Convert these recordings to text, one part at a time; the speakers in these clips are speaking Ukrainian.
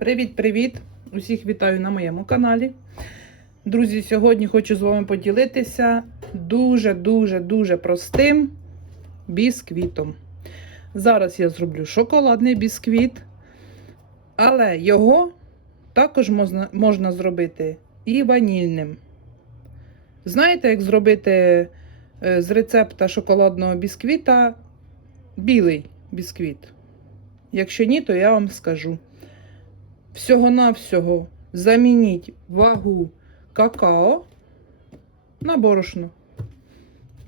Привіт-привіт! Усіх вітаю на моєму каналі. Друзі, сьогодні хочу з вами поділитися дуже-дуже-дуже простим бісквітом. Зараз я зроблю шоколадний бісквіт, але його також можна, можна зробити і ванільним. Знаєте, як зробити е, з рецепта шоколадного бісквіта білий бісквіт? Якщо ні, то я вам скажу. Всього-навсього замініть вагу какао на борошно.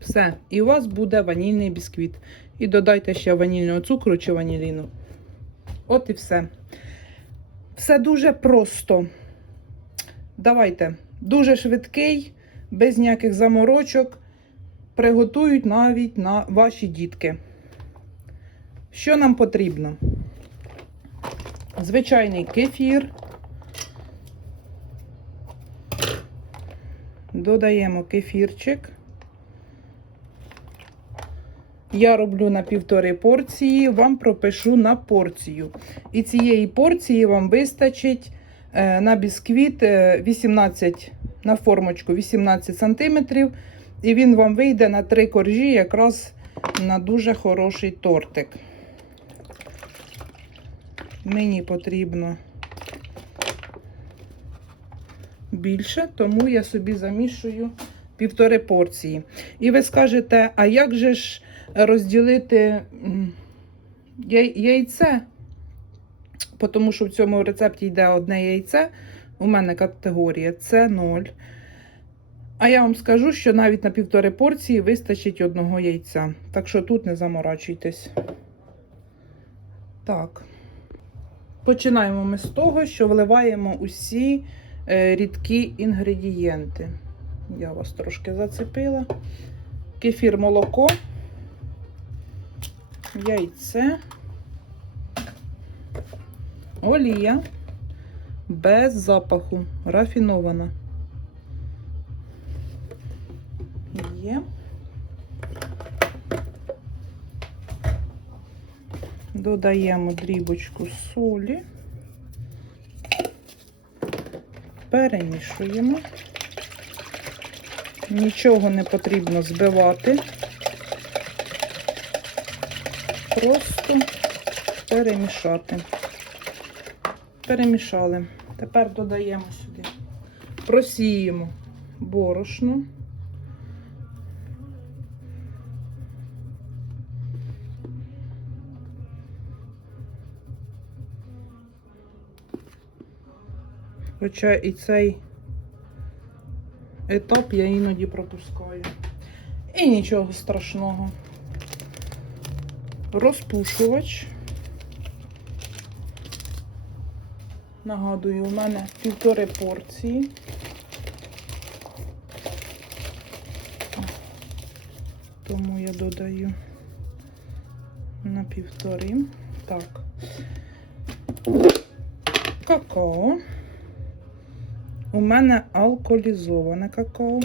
Все. І у вас буде ванільний бісквіт. І додайте ще ванільного цукру чи ваніліну. От і все. Все дуже просто. Давайте. Дуже швидкий, без ніяких заморочок. Приготують навіть на ваші дітки. Що нам потрібно? Звичайний кефір. Додаємо кефірчик. Я роблю на півтори порції, вам пропишу на порцію. І цієї порції вам вистачить е, на бісквіт е, 18 на формочку 18 см. І він вам вийде на три коржі, якраз на дуже хороший тортик. Мені потрібно більше, тому я собі замішую півтори порції. І ви скажете, а як же ж розділити яйце? Тому що в цьому рецепті йде одне яйце. У мене категорія це 0. А я вам скажу, що навіть на півтори порції вистачить одного яйця. Так що тут не заморачуйтесь. Так. Починаємо ми з того, що вливаємо усі е, рідкі інгредієнти. Я вас трошки зацепила. Кефір молоко, яйце, олія без запаху, рафінована. Є. Додаємо дрібочку солі, перемішуємо. Нічого не потрібно збивати. Просто перемішати. Перемішали. Тепер додаємо сюди, просіємо борошно. Хоча і цей етап я іноді пропускаю. І нічого страшного. Розпушувач. Нагадую, у мене півтори порції. Тому я додаю на півтори. Так. Какао. У мене алкоголізоване какао.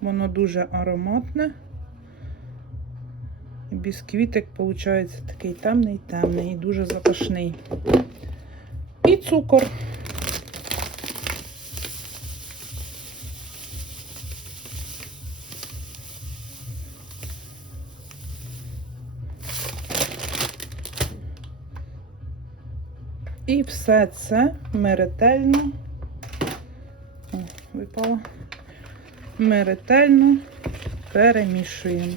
Воно дуже ароматне. Бісквітик, виходить, такий темний, темний і дуже запашний. І цукор. І все це ми ретельно, О, випало, ми ретельно перемішуємо.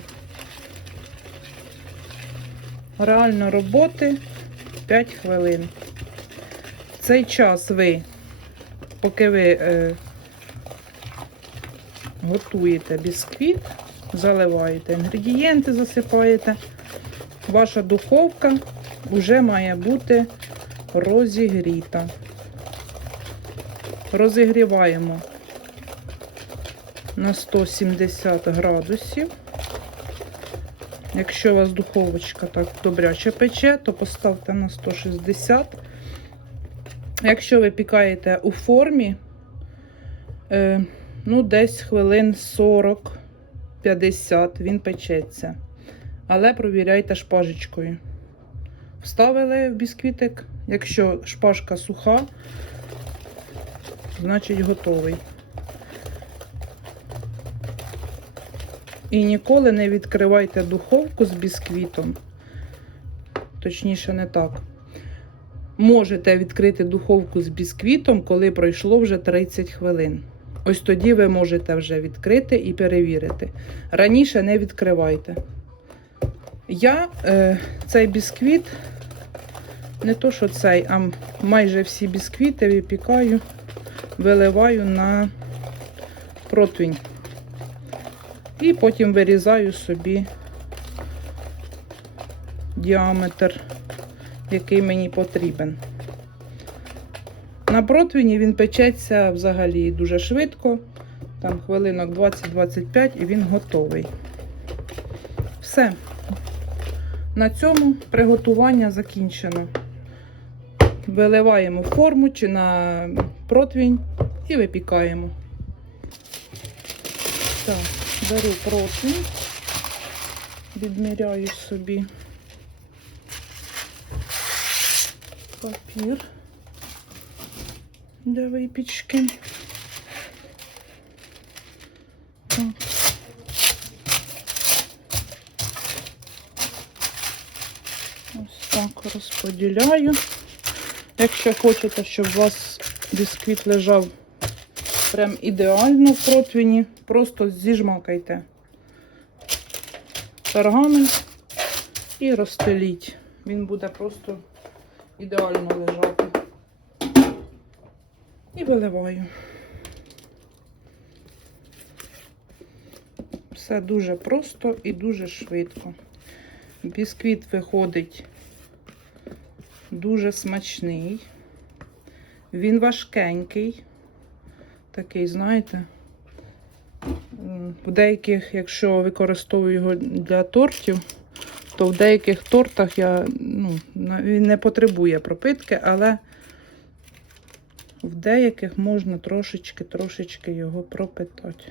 Реально роботи 5 хвилин. В цей час ви, поки ви е, готуєте бісквіт, заливаєте інгредієнти, засипаєте, ваша духовка вже має бути розігріта. Розігріваємо на 170 градусів. Якщо у вас духовочка так добряче пече, то поставте на 160. Якщо ви пікаєте у формі, е, ну, десь хвилин 40-50 він печеться. Але провіряйте шпажечкою. вставили в бісквітик. Якщо шпажка суха, значить готовий. І ніколи не відкривайте духовку з бісквітом. Точніше, не так. Можете відкрити духовку з бісквітом, коли пройшло вже 30 хвилин. Ось тоді ви можете вже відкрити і перевірити. Раніше не відкривайте. Я е, цей бісквіт, не то, що цей, а майже всі бісквіти випікаю, виливаю на противень. І потім вирізаю собі діаметр, який мені потрібен. На противні він печеться взагалі дуже швидко, там хвилинок 20-25 і він готовий. Все. На цьому приготування закінчено. Виливаємо форму чи на противень і випікаємо. Так, беру противень, відміряю собі папір для випічки. Ось так розподіляю. Якщо хочете, щоб у вас бісквіт лежав прям ідеально в противні, просто зіжмакайте пергамент і розстеліть. Він буде просто ідеально лежати. І виливаю. Все дуже просто і дуже швидко. Бісквіт виходить дуже смачний. Він важкенький. Такий, знаєте, в деяких, якщо використовую його для тортів, то в деяких тортах я, ну, він не потребує пропитки, але в деяких можна трошечки-трошечки його пропитати.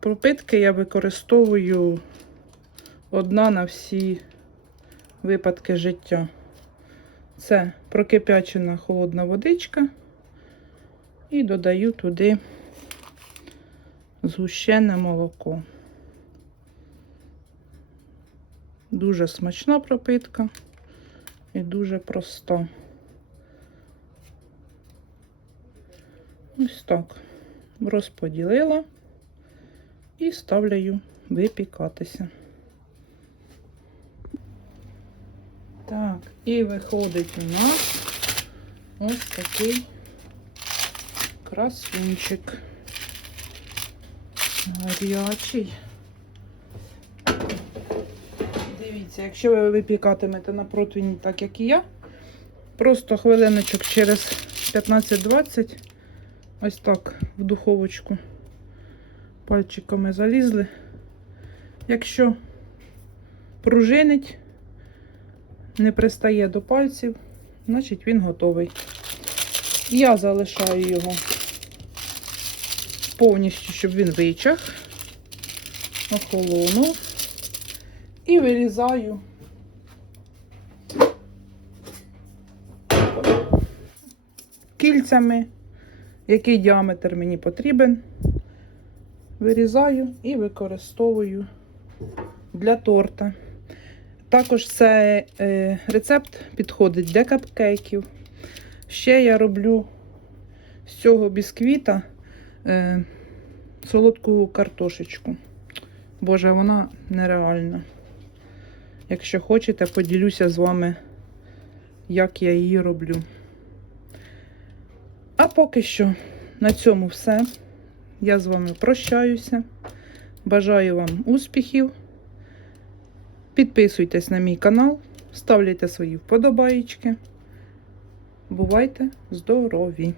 Пропитки я використовую одна на всі випадки життя. Це прокипячена холодна водичка і додаю туди згущене молоко. Дуже смачна пропитка і дуже проста. Ось так. Розподілила і ставлю випікатися. Так, і виходить у нас ось такий красунчик. Гарячий. Дивіться, якщо ви випікатимете на противні, так як і я, просто хвилиночок через 15-20, ось так в духовочку пальчиками залізли. Якщо пружинить, не пристає до пальців, значить він готовий. Я залишаю його повністю, щоб він вичах, охолонув і вирізаю кільцями, який діаметр мені потрібен. Вирізаю і використовую для торта. Також цей е, рецепт підходить для капкейків. Ще я роблю з цього бісквіта е, солодку картошечку. Боже, вона нереальна. Якщо хочете, поділюся з вами, як я її роблю. А поки що на цьому все. Я з вами прощаюся. Бажаю вам успіхів. Підписуйтесь на мій канал, ставляйте свої вподобаєчки. Бувайте здорові!